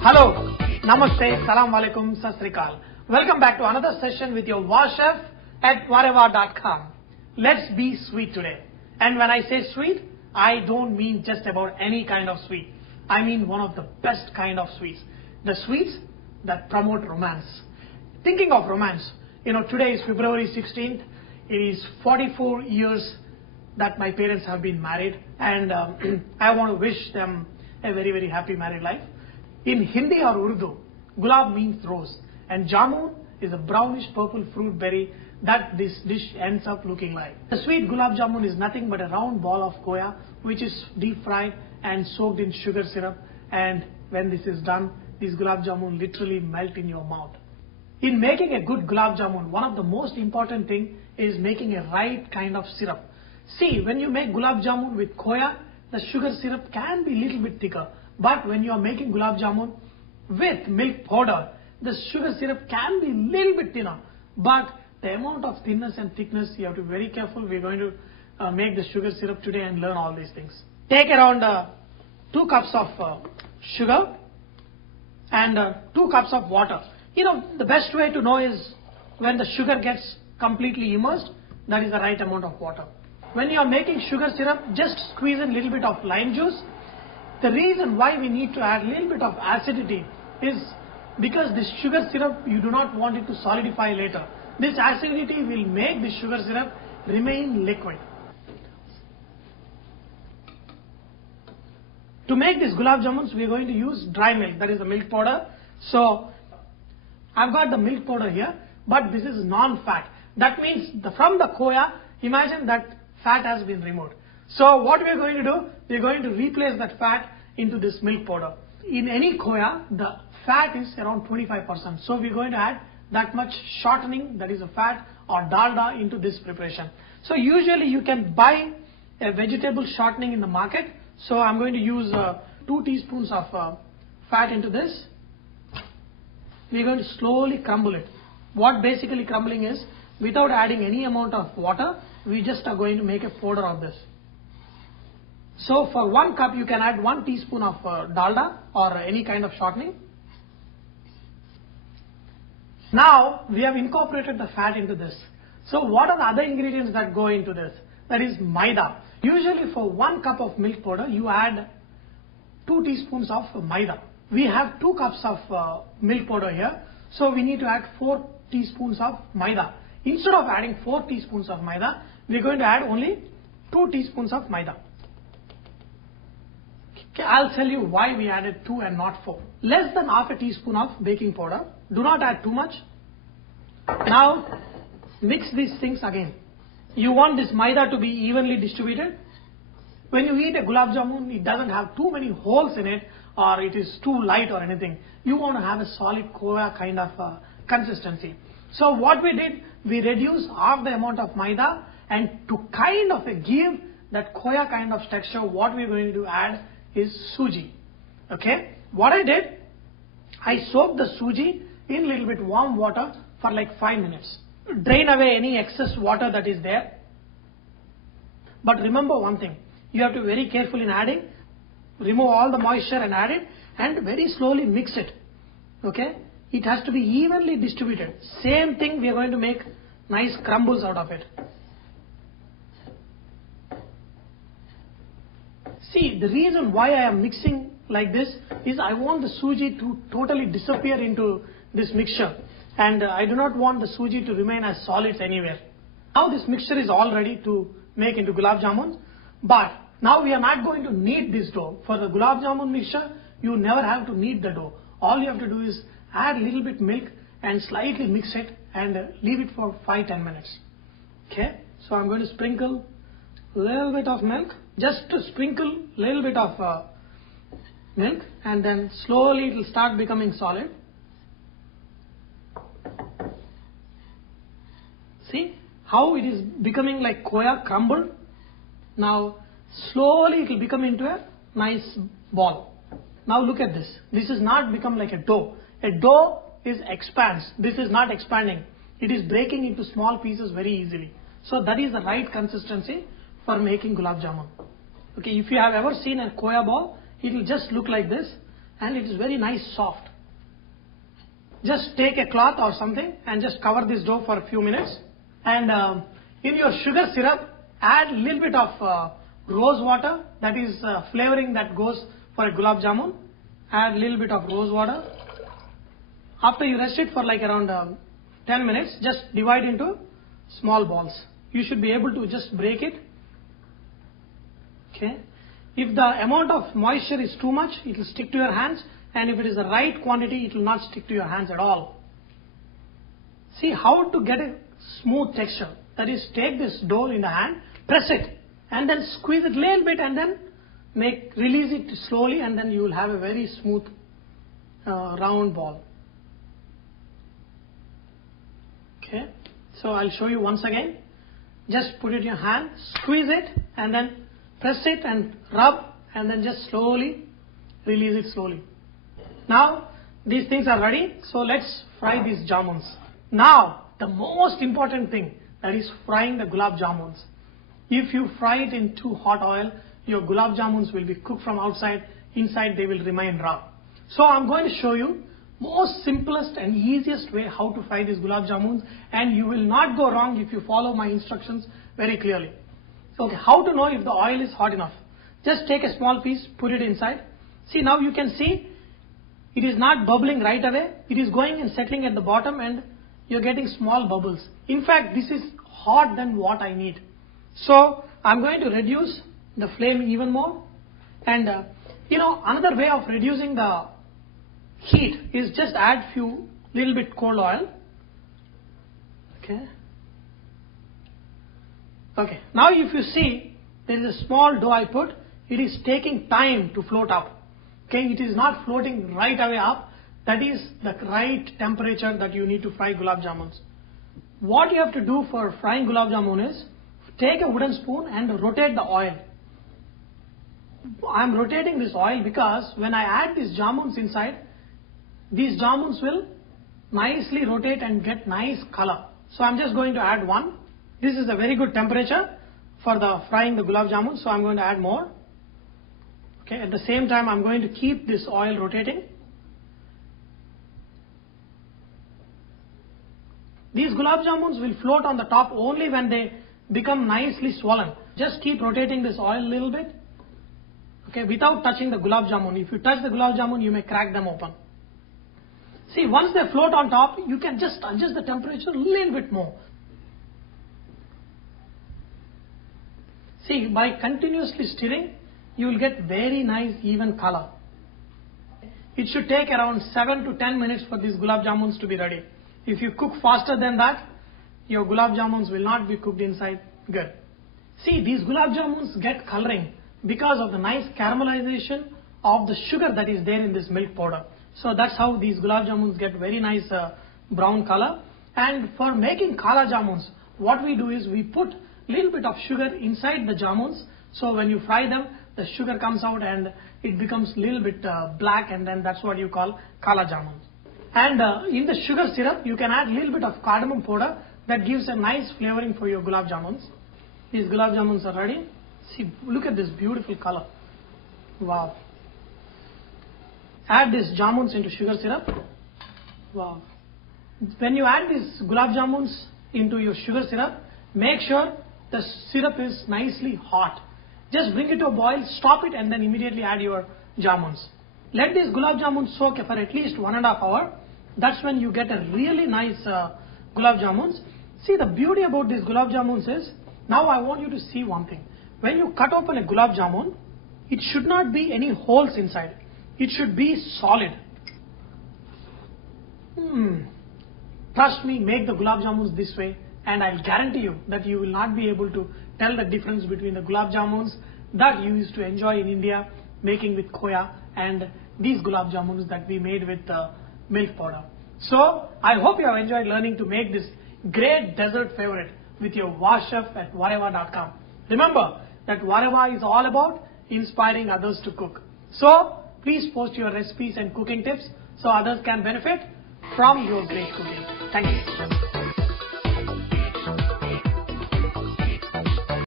Hello, Namaste, Salam Alaikum, Sat Sri Akal. Welcome back to another session with your War Chef at whatever.com. Let's be sweet today. And when I say sweet, I don't mean just about any kind of sweet. I mean one of the best kind of sweets. The sweets that promote romance. Thinking of romance, today is February 16th. It is 44 years that my parents have been married, and I want to wish them a very, very happy married life. In Hindi or Urdu, Gulab means rose, and Jamun is a brownish purple fruit berry that this dish ends up looking like. The sweet Gulab Jamun is nothing but a round ball of khoya which is deep fried and soaked in sugar syrup, and when this is done, these Gulab Jamun literally melt in your mouth. In making a good Gulab Jamun, one of the most important thing is making a right kind of syrup. See, when you make Gulab Jamun with khoya, the sugar syrup can be a little bit thicker. But when you are making Gulab Jamun with milk powder, the sugar syrup can be a little bit thinner. But the amount of thinness and thickness, you have to be very careful. We are going to make the sugar syrup today and learn all these things. Take around 2 cups of sugar and 2 cups of water. The best way to know is when the sugar gets completely immersed, that is the right amount of water. When you are making sugar syrup, just squeeze in a little bit of lime juice. The reason why we need to add a little bit of acidity is because this sugar syrup, you do not want it to solidify later. This acidity will make the sugar syrup remain liquid. To make this Gulab Jamuns, we are going to use dry milk, that is the milk powder. So, I've got the milk powder here, but this is non-fat. That means from the khoya, imagine that fat has been removed. So what we are going to do, we are going to replace that fat into this milk powder. In any khoya, the fat is around 25%. So we are going to add that much shortening, that is a fat or dalda, into this preparation. So usually you can buy a vegetable shortening in the market. So I'm going to use 2 teaspoons of fat into this. We are going to slowly crumble it. What basically crumbling is, without adding any amount of water, we just are going to make a powder of this. So for 1 cup, you can add 1 teaspoon of dalda or any kind of shortening. Now we have incorporated the fat into this. So what are the other ingredients that go into this? That is maida. Usually for 1 cup of milk powder, you add 2 teaspoons of maida. We have 2 cups of milk powder here. So we need to add 4 teaspoons of maida. Instead of adding 4 teaspoons of maida, we are going to add only 2 teaspoons of maida. Okay, I'll tell you why we added 2 and not 4. Less than half a teaspoon of baking powder. Do not add too much. Now mix these things again. You want this maida to be evenly distributed. When you eat a Gulab Jamun, it doesn't have too many holes in it, or it is too light or anything. You want to have a solid khoya kind of consistency. So what we did, we reduced half the amount of maida, and to kind of give that khoya kind of texture, what we're going to add is suji. Okay, what I did, I soaked the suji in a little bit warm water for like 5 minutes. Drain away any excess water that is there. But remember one thing, you have to be very careful in adding. Remove all the moisture and add it, and very slowly mix it. Okay, it has to be evenly distributed. Same thing, we are going to make nice crumbles out of it. See, the reason why I am mixing like this is I want the suji to totally disappear into this mixture, and I do not want the suji to remain as solids anywhere. Now this mixture is all ready to make into Gulab Jamun, but now we are not going to knead this dough. For the Gulab Jamun mixture, you never have to knead the dough. All you have to do is add a little bit milk and slightly mix it and leave it for 5-10 minutes. Okay, so I'm going to sprinkle a little bit of milk, just to sprinkle a little bit of milk, and then slowly it will start becoming solid. See how it is becoming like khoya crumbled. Now slowly it will become into a nice ball. Now look at this. This is not become like a dough. A dough is expands. This is not expanding. It is breaking into small pieces very easily. So that is the right consistency for making Gulab Jamun. Okay, if you have ever seen a khoya ball, it will just look like this and it is very nice soft. Just take a cloth or something and just cover this dough for a few minutes. And in your sugar syrup, add a little bit of rose water, that is flavoring that goes for a gulab jamun. Add a little bit of rose water. After you rest it for like around 10 minutes, just divide into small balls. You should be able to just break it. Okay. If the amount of moisture is too much, it will stick to your hands, and if it is the right quantity, it will not stick to your hands at all. See how to get a smooth texture. That is, take this dough in the hand, press it, and then squeeze it a little bit, and then release it slowly, and then you will have a very smooth round ball. Okay. So I'll show you once again. Just put it in your hand, squeeze it, and then press it and rub, and then just slowly release it slowly. Now these things are ready, so let's fry these jamuns. Now the most important thing, that is frying the gulab jamuns. If you fry it in too hot oil, your gulab jamuns will be cooked from outside, inside they will remain raw. So I'm going to show you most simplest and easiest way how to fry these gulab jamuns, and you will not go wrong if you follow my instructions very clearly. Okay, how to know if the oil is hot enough? Just take a small piece, put it inside. See, now you can see it is not bubbling right away. It is going and settling at the bottom, and you're getting small bubbles. In fact, this is hot than what I need. So I'm going to reduce the flame even more. And another way of reducing the heat is just add little bit cold oil. Okay, now if you see, there is a small dough I put, it is taking time to float up. Okay, it is not floating right away up. That is the right temperature that you need to fry gulab jamuns. What you have to do for frying gulab jamun is, take a wooden spoon and rotate the oil. I am rotating this oil because when I add these jamuns inside, these jamuns will nicely rotate and get nice color. So I'm just going to add one. This is a very good temperature for the frying the gulab jamun, so I'm going to add more. Okay, at the same time I'm going to keep this oil rotating. These gulab jamuns will float on the top only when they become nicely swollen. Just keep rotating this oil a little bit. Okay, without touching the gulab jamun. If you touch the gulab jamun, you may crack them open. See, once they float on top, you can just adjust the temperature a little bit more. See, by continuously stirring, you will get very nice even color. It should take around 7 to 10 minutes for these gulab jamuns to be ready. If you cook faster than that, your gulab jamuns will not be cooked inside good. See, these gulab jamuns get coloring because of the nice caramelization of the sugar that is there in this milk powder. So that's how these gulab jamuns get very nice brown color. And for making kala jamuns, what we do is we put little bit of sugar inside the jamuns. So when you fry them, the sugar comes out and it becomes little bit black, and then that's what you call kala jamuns. And in the sugar syrup, you can add little bit of cardamom powder that gives a nice flavoring for your gulab jamuns. These gulab jamuns are ready. See, look at this beautiful color. Wow. Add these jamuns into sugar syrup. Wow. When you add these gulab jamuns into your sugar syrup, make sure the syrup is nicely hot. Just bring it to a boil, stop it, and then immediately add your jamuns. Let these gulab jamuns soak for at least 1.5 hours. That's when you get a really nice gulab jamuns. See, the beauty about these gulab jamuns is, now I want you to see one thing. When you cut open a gulab jamun, it should not be any holes inside. It should be solid. Trust me, make the gulab jamuns this way, and I'll guarantee you that you will not be able to tell the difference between the gulab jamuns that you used to enjoy in India making with khoya and these gulab jamuns that we made with milk powder. So I hope you have enjoyed learning to make this great dessert favorite with your chef at whatever.com. Remember that whatever is all about inspiring others to cook. So please post your recipes and cooking tips so others can benefit from your great cooking. Thank you.